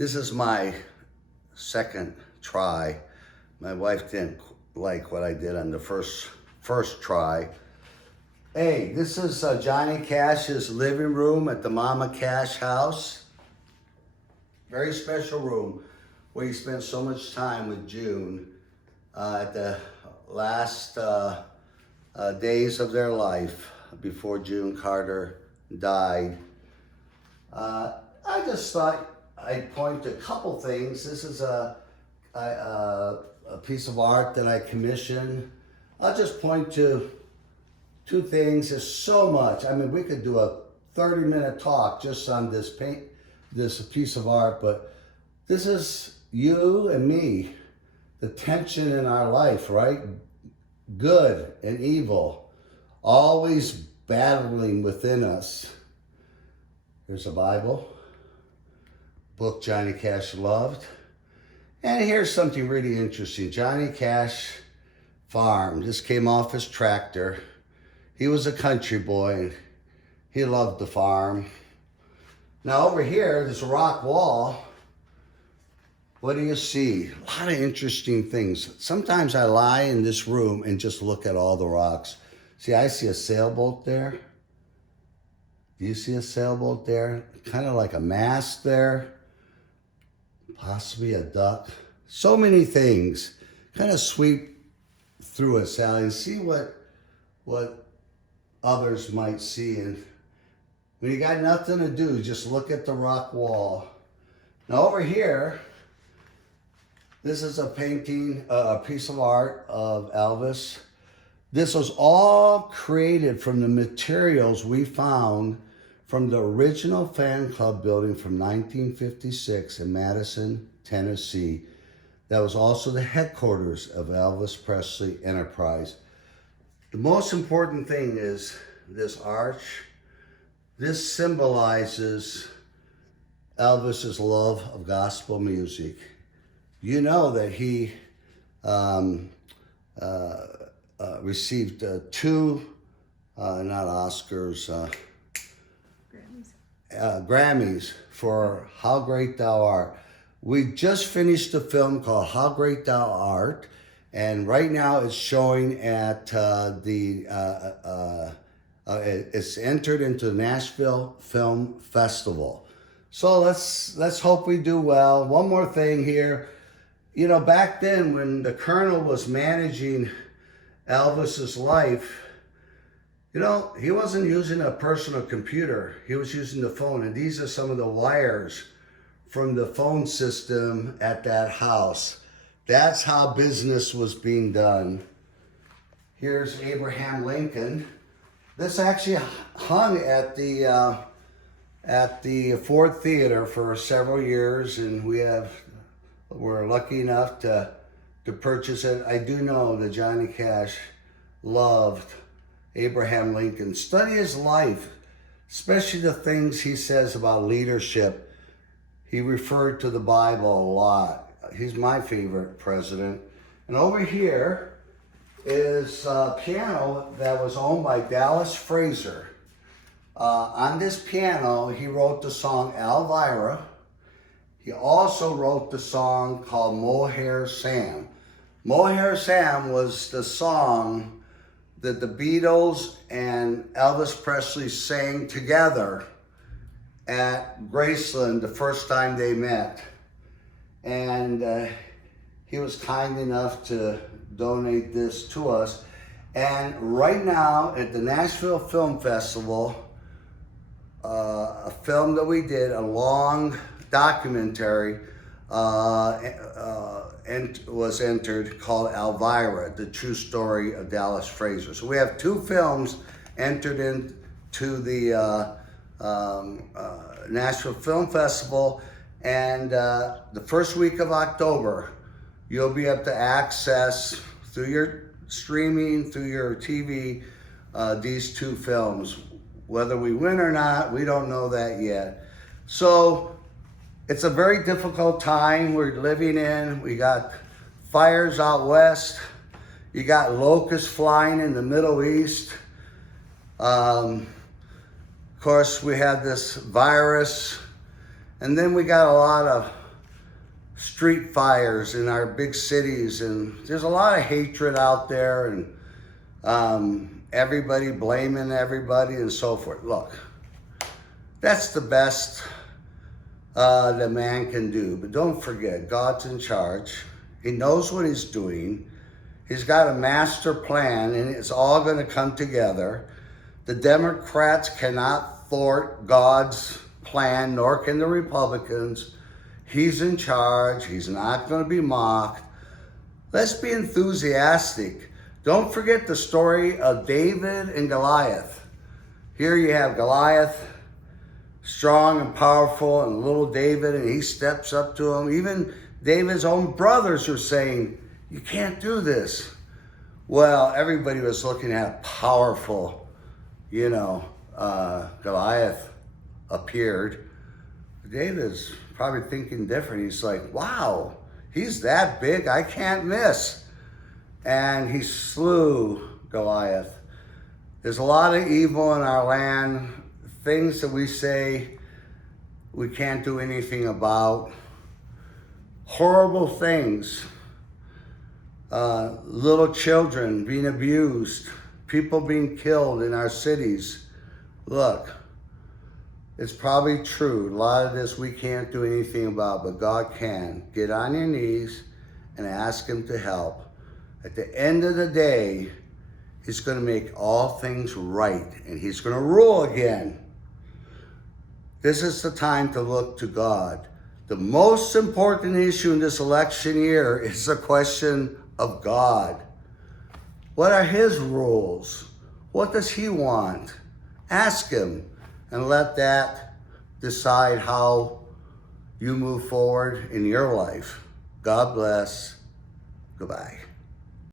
This is my second try. My wife didn't like what I did on the first try. Hey, this is Johnny Cash's living room at the Mama Cash house. Very special room where he spent so much time with June at the last days of their life before June Carter died. I just thought I'd point to a couple things. This is a piece of art that I commissioned. I'll just point to two things. There's so much. I mean, we could do a 30-minute talk just on this piece of art, but this is you and me, the tension in our life, right? Good and evil, always battling within us. Here's a Bible, book Johnny Cash loved. And here's something really interesting. Johnny Cash farm just came off his tractor. He was a country boy. He loved the farm. Now over here, there's a rock wall. What do you see? A lot of interesting things. Sometimes I lie in this room and just look at all the rocks. See, I see a sailboat there. Do you see a sailboat there? Kind of like a mast there. Possibly a duck. So many things. Kind of sweep through it, Sally, and see what others might see. And when you got nothing to do, just look at the rock wall. Now over here, this is a painting, a piece of art of Elvis. This was all created from the materials we found from the original fan club building from 1956 in Madison, Tennessee. That was also the headquarters of Elvis Presley Enterprise. The most important thing is this arch. This symbolizes Elvis's love of gospel music. You know that he received two, not Oscars, Grammys for How Great Thou Art. We just finished a film called How Great Thou Art, and right now it's showing at it's entered into the Nashville Film Festival. So let's hope we do well. One more thing here. You know, back then when the Colonel was managing Elvis's life, you know, he wasn't using a personal computer. He was using the phone. And these are some of the wires from the phone system at that house. That's how business was being done. Here's Abraham Lincoln. This actually hung at the Ford Theater for several years, and we're lucky enough to purchase it. I do know that Johnny Cash loved Abraham Lincoln. Study his life, especially the things he says about leadership. He referred to the Bible a lot. He's my favorite president. And over here is a piano that was owned by Dallas Fraser. On this piano, he wrote the song Alvirah. He also wrote the song called Mohair Sam. Mohair Sam was the song that the Beatles and Elvis Presley sang together at Graceland the first time they met. And he was kind enough to donate this to us. And right now at the Nashville Film Festival, a film that we did, a long documentary, and was entered called Alvirah, the true story of Dallas Fraser. So we have two films entered into the Nashville Film Festival, and the first week of October, you'll be able to access through your streaming, through your TV, these two films. Whether we win or not, we don't know that yet. So it's a very difficult time we're living in. We got fires out west. You got locusts flying in the Middle East. Of course, we had this virus. And then we got a lot of street fires in our big cities, and there's a lot of hatred out there, and everybody blaming everybody and so forth. Look, that's the best that man can do. But don't forget, God's in charge. He knows what he's doing. He's got a master plan, and it's all going to come together. The Democrats cannot thwart God's plan, nor can the Republicans. He's in charge. He's not going to be mocked. Let's be enthusiastic. Don't forget the story of David and Goliath. Here you have Goliath, strong and powerful, and little David, and he steps up to him. Even David's own brothers are saying, you can't do this. Well, everybody was looking at powerful, Goliath appeared. David's probably thinking different. He's like, wow, he's that big, I can't miss. And he slew Goliath. There's a lot of evil in our land, things that we say we can't do anything about. Horrible things. Little children being abused, people being killed in our cities. Look, it's probably true. A lot of this we can't do anything about, but God can. Get on your knees and ask him to help. At the end of the day, he's going to make all things right, and he's going to rule again. This is the time to look to God. The most important issue in this election year is the question of God. What are his rules? What does he want? Ask him, and let that decide how you move forward in your life. God bless. Goodbye.